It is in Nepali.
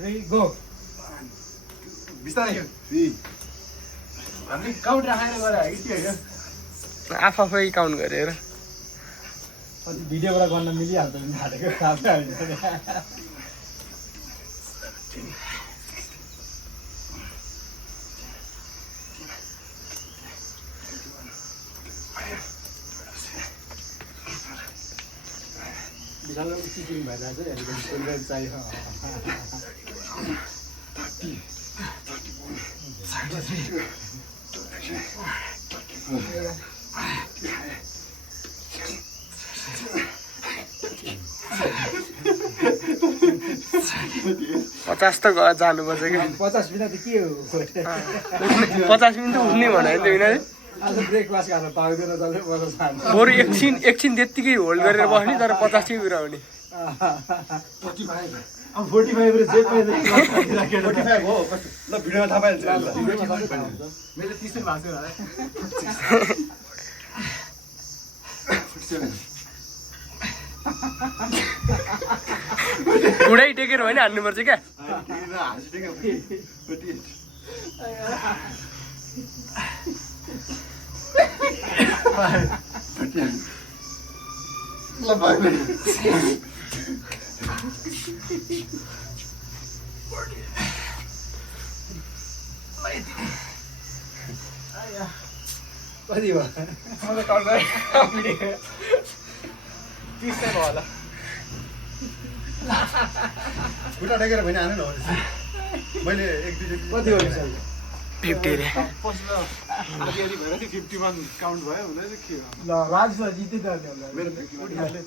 3 गो बिस्तारै हामी काउन्ट राखेर गरे है के आफै काउन्ट गरेर अनि भिडियोबाट गर्न मिलिहाल्छ नि हालेको खाँदै हाल्छ विशाल चिटिङ भइरहेको छ हेरेको चाहियो पचास त जानुपर्छ कि 50 मिनट के हो 50 मिनट उठ्ने भने होइन आज ब्रेकफास्ट गर्न पाउँदैन जसले बस खान्छ बरु एकछिन त्यत्तिकै होल्ड गरेर बस्ने तर 50 कै कुरा हुने 45 रे जे पाइन्छ 45 हो ल भिडियोमा थाहा पाइन्छ मेरो 30 नै भएको होला बुढै टेकेर होइन हान्नुपर्छ क्या कति भयो मलाई कल गरे 30 नै भयो होला खुट्टा टेकेर भने हान्नु न मैले एक दुई कति हो विशाल 50 रे पछिल्लो आधी भएर चाहिँ 51 काउन्ट भयो हुँदै चाहिँ के हो ल राजलाई जित्दै जाने होला मेरो 50 हाल्यो